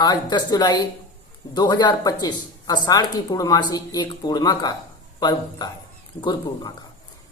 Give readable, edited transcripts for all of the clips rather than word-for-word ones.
आज 10 जुलाई 2025 आषाढ़ की पूर्णमासी एक पूर्णिमा का पर्व होता है, गुरु पूर्णिमा का।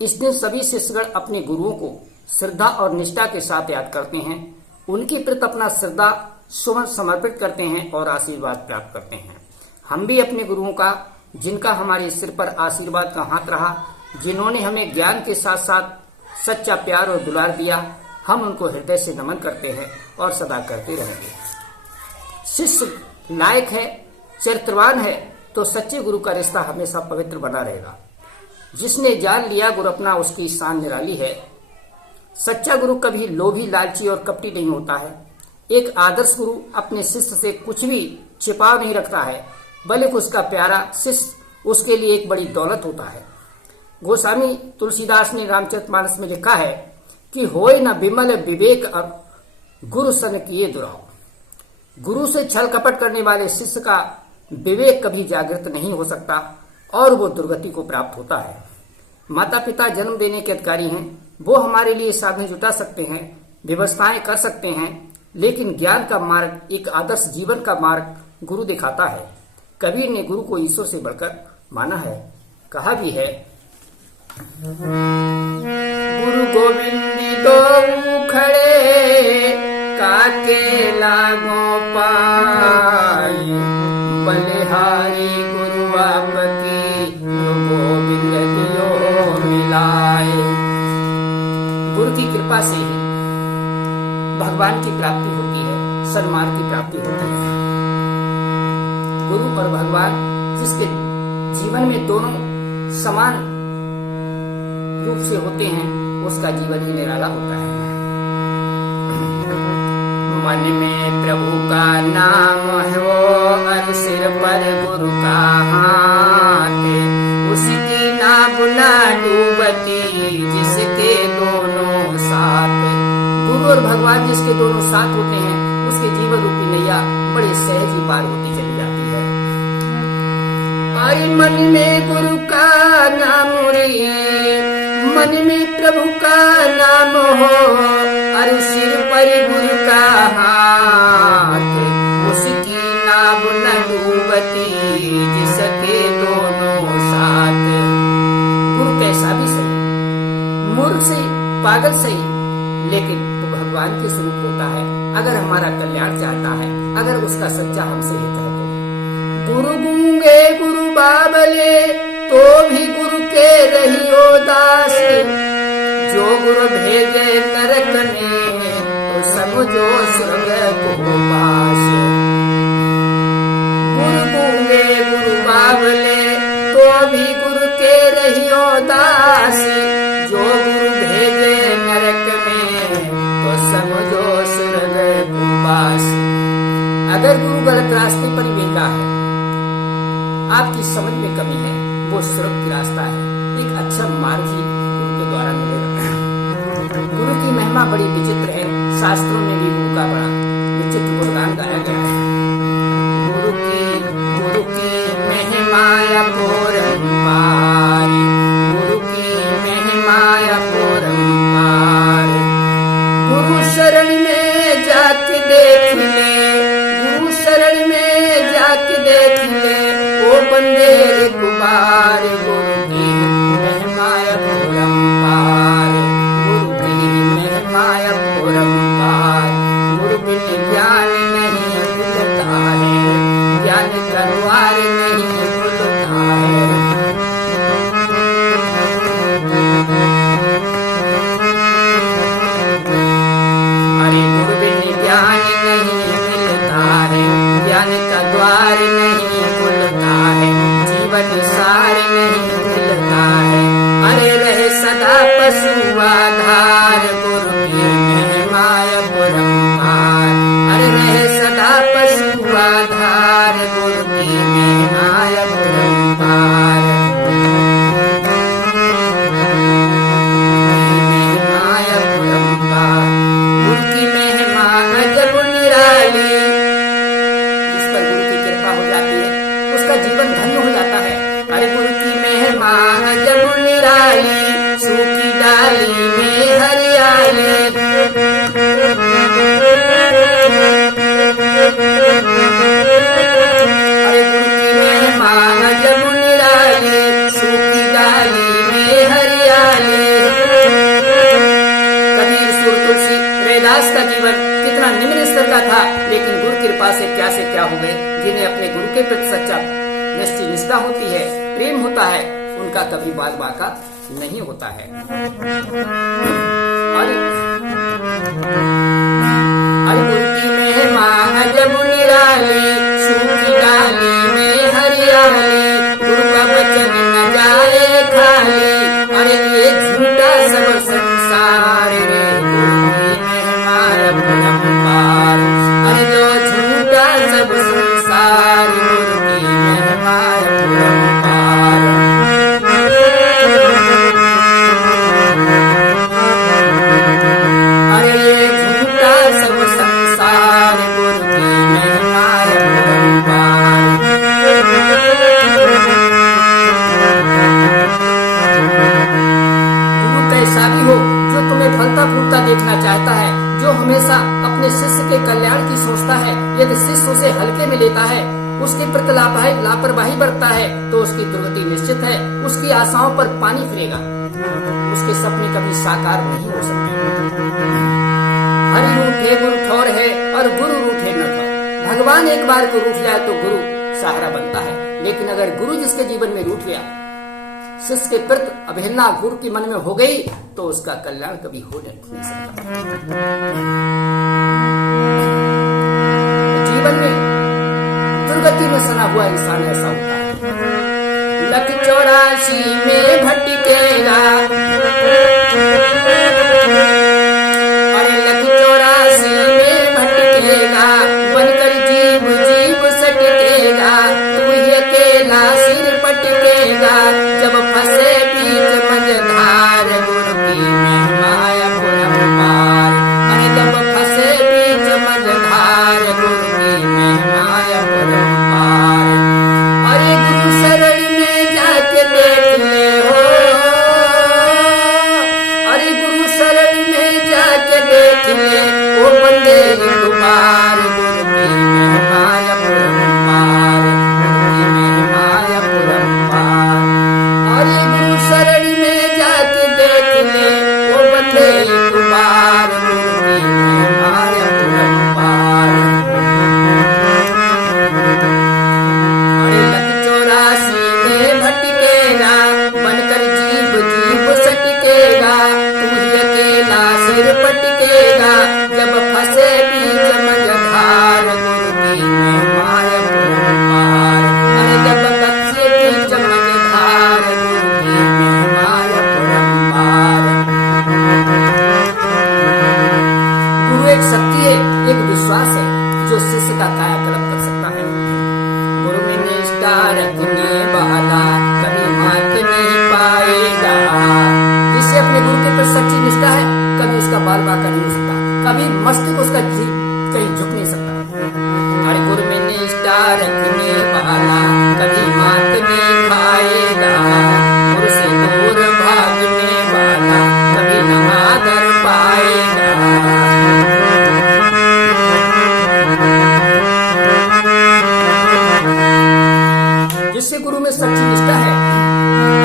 इस दिन सभी शिष्यगण अपने गुरुओं को श्रद्धा और निष्ठा के साथ याद करते हैं, उनके प्रति अपना श्रद्धा सुमन समर्पित करते हैं और आशीर्वाद प्राप्त करते हैं। हम भी अपने गुरुओं का, जिनका हमारे सिर पर आशीर्वाद का हाथ रहा, जिन्होंने हमें ज्ञान के साथ साथ सच्चा प्यार और दुलार दिया, हम उनको हृदय से नमन करते हैं और सदा करते रहेंगे। शिष्य लायक है, चरित्रवान है तो सच्चे गुरु का रिश्ता हमेशा पवित्र बना रहेगा। जिसने जान लिया गुरु अपना, उसकी शान निराली है। सच्चा गुरु कभी लोभी, लालची और कपटी नहीं होता है। एक आदर्श गुरु अपने शिष्य से कुछ भी छिपाव नहीं रखता है, बल्कि उसका प्यारा शिष्य उसके लिए एक बड़ी दौलत होता है। गोस्वामी तुलसीदास ने रामचरितमानस में लिखा है कि होय न विमल विवेक और गुरु सन किए दुराव। गुरु से छल कपट करने वाले शिष्य का विवेक कभी जागृत नहीं हो सकता और वो दुर्गति को प्राप्त होता है। माता पिता जन्म देने के अधिकारी हैं, वो हमारे लिए साधन जुटा सकते हैं, व्यवस्थाएं कर सकते हैं, लेकिन ज्ञान का मार्ग, एक आदर्श जीवन का मार्ग गुरु दिखाता है। कबीर ने गुरु को ईश्वर से बढ़कर माना है, कहा भी है, गुरु गोविंद दो खड़े काके लागो पाई, बलिहारी गुरु आपकी गोविंद दियो मिलाए। गुरु की कृपा से ही भगवान की प्राप्ति होती है, सन्मार्ग की प्राप्ति होती है। गुरु और भगवान जिसके जीवन में दोनों समान रूप से होते हैं, उसका जीवन ही निराला होता है। मन में प्रभु का नाम हो और सिर पर गुरु का हाथ, उसकी ना बुना डूबती जिसके दोनों साथ। गुरु और भगवान जिसके दोनों साथ होते हैं, उसके जीवन रूपी नैया बड़े सहज ही पार होती चली जाती है। आई मन में गुरु का नाम रे, मन में प्रभु का नाम हो और सिर पर गुरु का हाथ, उसकी नाव न डूबती जिसके दोनों साथ। गुरु कैसा भी सही, मूर्ख सही, पागल सही, लेकिन वो भगवान के स्वरूप होता है। अगर हमारा कल्याण चाहता है, अगर उसका सच्चा हमसे हित है तो। गुरु गूंगे गुरु बाबले तो भी गुरु के रहियो दास, जो गुरु भेजे नरक में तो समझो स्वर्ग को पास। गुरु गूंगे गुरु बाबले तो भी गुरु के रहियो दास, जो गुरु भेजे नरक में तो समझो स्वर्ग को पास। अगर गुरु गलत रास्ते पर भेजा है, आपकी समझ में कमी है, वो स्वर्ग की रास्ता है, एक अच्छा मार्ग ही गुरु के द्वारा मिलेगा। गुरु की महिमा बड़ी विचित्र है, शास्त्रों में भी गुरु का बड़ा विचित्र गुणगान गाया गया है। गुरु की महिमा अपरंपार, गुरु की महिमा अपरंपार। गुरु शरण में जाके देख ले, गुरु शरण में जाके देख ले, ओ बंदे कुमार। गुरु की महिमा अपरंपार, गुरु की महिमा अपरंपार। गुरु बिन ज्ञान नहीं खुलता है, ज्ञान का द्वार नहीं खुलता है। अरे गुरु बिन ज्ञान नहीं मिलता है, ज्ञान का द्वार नहीं खुलता है, जीवन सार नहीं मिलता है। अरे रहे सदा पशु आधार, गुरु की महिमा अपरंपार। अरे रहे सदा पशु आधार, गुरु की महिमा अपरंपार। महिमा अपरंपार, गुरु की महिमा अजब निराली। जिस पर गुरु की कृपा हो जाती है, उसका जीवन धन्य हो जाता है। अरे गुरु की महिमा अजब निराली, सूखी डाली में हरियाली। कृपा से क्या हो गए, जिन्हें अपने गुरु के प्रति सच्चा निश्चय निष्ठा होती है, प्रेम होता है, उनका कभी बाल बाका नहीं होता है। गुरु की महिमा अजब निराली, सूखी डाली में हरियाली, गुरु का वचन न जाए खाली, अरे ये झूठा सब संसार रे, गुरु की महिमा अपरंपार, अरे जो झूठा सब संसार, गुरु की महिमा अपरंपार। अरे ये झूठा सब संसार, गुरु की महिमा अपरंपार। गुरु कैसा भी हो, जो तुम्हें फलता फूलता देखना चाहता है, जो हमेशा अपने शिष्य के कल्याण की सोचता है, यदि शिष्य उसे हल्के में लेता है, उसके प्रति लापरवाही बरतता है, तो उसकी दुर्गति निश्चित है। उसकी आशाओं पर पानी फिरेगा, उसके सपने कभी साकार नहीं हो सकते। हरि रूठे गुरु ठौर है और गुरु रूठे न ठौर। भगवान एक बार को रूठ जाए तो गुरु सहारा बनता है, लेकिन अगर गुरु जिसके जीवन में रूठ गया, शिष्य के प्रति अवहेलना गुरु के मन में हो गई, तो उसका कल्याण कभी हो नहीं सकता। जीवन में दुर्गति में सना हुआ इंसान ऐसा होता है। लख 84 में भटकेगा, अरे लख 84 में भटकेगा, बनकर जीव जीव सटकेगा, तू ही अकेला सिर पटकेगा, जब फंसे बीच मझधार, गुरु की महिमा अपरंपार, अरे जब फंसे बीच मझधार, गुरु की महिमा अपरंपार। अरे गुरु शरण में जाके देख ले हो, अरे गुरु शरण में जाके देख ले, वो बंदे कुमार, गुरु की महिमा अपरंपार, गुरु की महिमा अपरंपार। अरे गुरु शरण में जाके देख ले, वो बंदे कुमार, गुरु की महिमा अपरंपार। अरे लख 84 में भटकेगा, बनकर जीव जीव सटकेगा, तू ही अकेला सिर पटकेगा, जब फंसे बीच मझधार, गुरु की महिमा अपरंपार, अरे जब फंसे बीच मझधार, गुरु की महिमा अपरंपार। गुरु एक शक्ति है, एक विश्वास है, जो शिष्य का कायाकल्प कर सकता है। गुरु में निष्ठा रखने वाला कभी मात नहीं पाएगा, जिससे अपने गुरु के प्रति सच्ची निष्ठा है, कभी उसका बाल बाका नहीं हो सकता, कभी मस्तक उसका कहीं झुक नहीं सकता। अरे गुरु में निष्ठा रखने वाला कभी मात नहीं खाएगा, गुरु से दूर भागने वाला कभी न आदर पाएगा। जिससे गुरु में सच्ची निष्ठा है,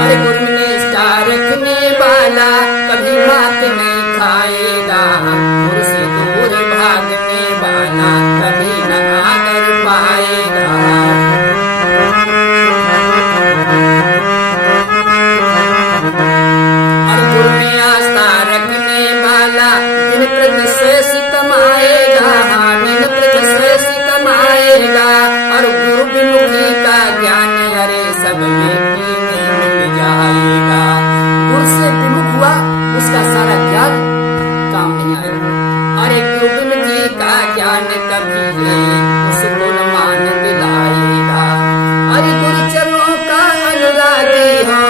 अरे गुरु में निष्ठा रखने वाला कभी मात नहीं खाएगा, गुरु से दूर भागने वाला कभी न आदर पाएगा। अरे गुरु में आस्था रखने वाला दिन प्रतिशेष कमाएगा, दिन प्रतिशेष कमाएगा, और गुरु विमुखी का ज्ञान अरे सब मिट्टी में मिल जाएगा। गुरु से विमुख हुआ, उसका सारा ज्ञान काम नहीं आएगा। अरे गुरु विमुखी का ज्ञान कभी ले उसको न मान दिलाएगा। अरे गुरु चरणों का अनुरागी हो,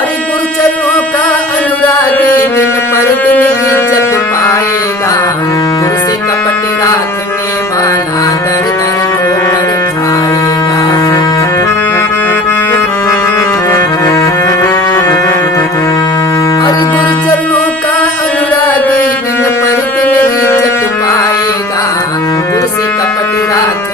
अरे गुरु चरणों का अनुरागी दिन पर दिन इज्जत पाएगा, गुरु से कपट रखने वाला दर दर ठोकर खाएगा। अरे गुरु चरणों का अनुरागी दिन पर दिन इज्जत पाएगा, गुरु से कपट रखने